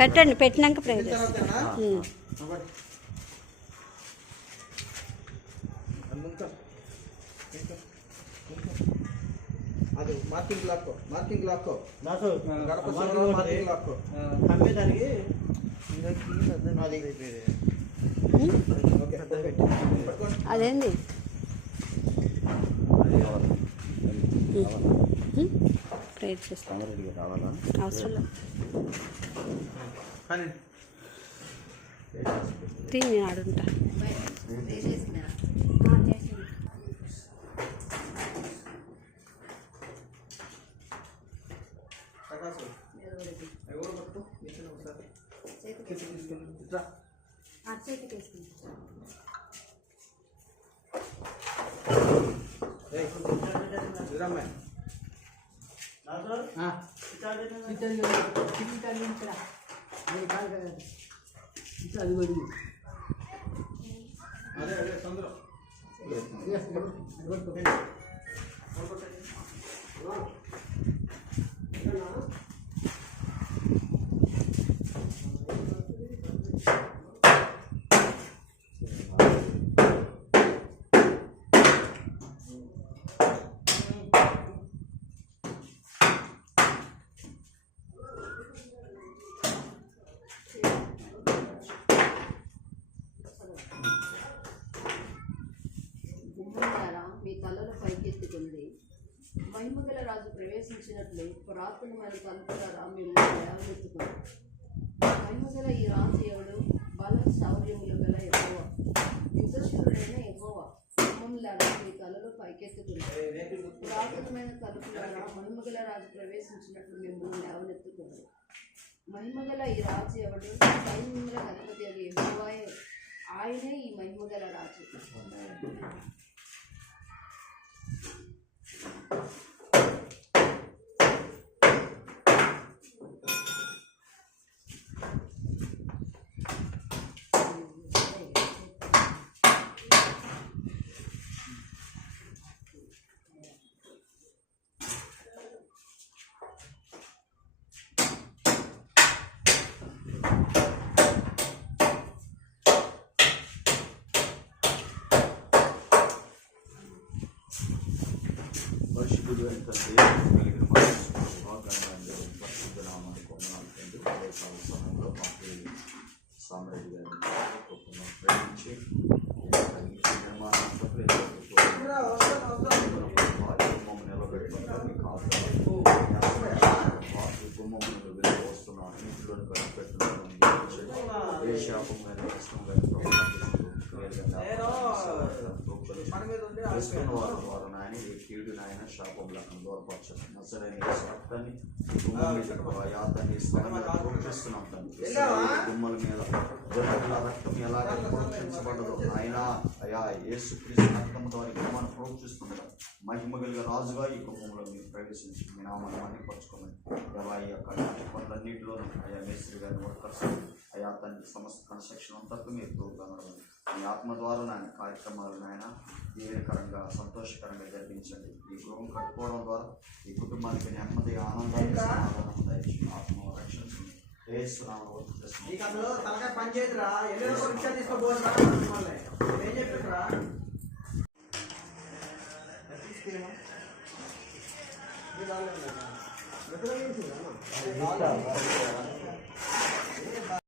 పెట్టండి, పెట్టినాక ప్రే చేస్తాం. అది మార్కింగ్ లాక్కో నాకు గడప మార్కింగ్ లాక్కో అమ్మేదానికి అది ఓకే అదేంది ప్రేయర్ చేస్తాం. అవసరం లేదు, నేను ఆడుంటా. మీ తలలో పైకెత్తుకుంది. మహిమగల రాజు ప్రవేశించినట్లు పురాతనమైన తలుపులారా మిమ్మల్ని లేవనెత్తుకుంది. మహిమగల ఈ రాజు ఎవడు? బల శౌర్యములు గల యెహోవా, యుద్ధశూరుడైన యెహోవా. సింహంలారా మీ తలలో పైకెత్తుకుంది. పురాతనమైన తలుపులారా మహిమగల రాజు ప్రవేశించినట్లు మిమ్మల్ని లేవనెత్తుకుంది. మహిమగల ఈ రాజు ఎవడు? సైన్యముల అధిపతి అది యెహోవాయే, ఆయనే ఈ మహిమగల రాజు. పరిశుద్ధుడు ఎంత పరిశుద్ధ నామాన్ని కొన్నాను. అదే సమయంలో మాకు సామరెడ్డి గారిని ప్రేమించి కుటుంబం నిలబెట్టుకుంటారు. కుటుంబం వస్తున్నాను, ఇంట్లో కనిపెట్టున్నాను. ఏ శాపం కానీ కష్టం కానీ వారి ద్వారా నాయన ఏ కీడు నాయన శాపములను దూరపరచండి. నజరేయుని రక్తాన్ని యాతని ప్రోక్షిస్తున్నాం తండ్రి. గుమ్మల మీద గొర్రెల రక్తం ఎలాగ ప్రోక్షించబడదో ఆయన అయా యేసుక్రీస్తు రక్తం ద్వారా గుమ్మను ప్రోక్షిస్తున్నాం. మహిమగలిగా రాజుగా ఈ గుమ్మంలో మీరు ప్రవేశించి మీ నామాన్ని మహిమపరచుకోమని ఎలా ఈ యొక్క పనులన్నింటిలోనూ అయా మేస్త్రి గారిని వర్కర్స్ అయా తండ్రి సమస్త కన్స్ట్రక్షన్ అంతకు మీరు తోడుగా మీ ఆత్మ ద్వారా నాయన కార్యక్రమాలు నాయన దీవెనకరంగా సంతోషకరంగా జరిగించండి. ఈ గృహం కట్టుకోవడం ద్వారా ఈ కుటుంబానికి నెమ్మది ఆనందాన్ని సమాధానం దయచేయండి. ఆత్మ రక్షించండి. పంచాయతీ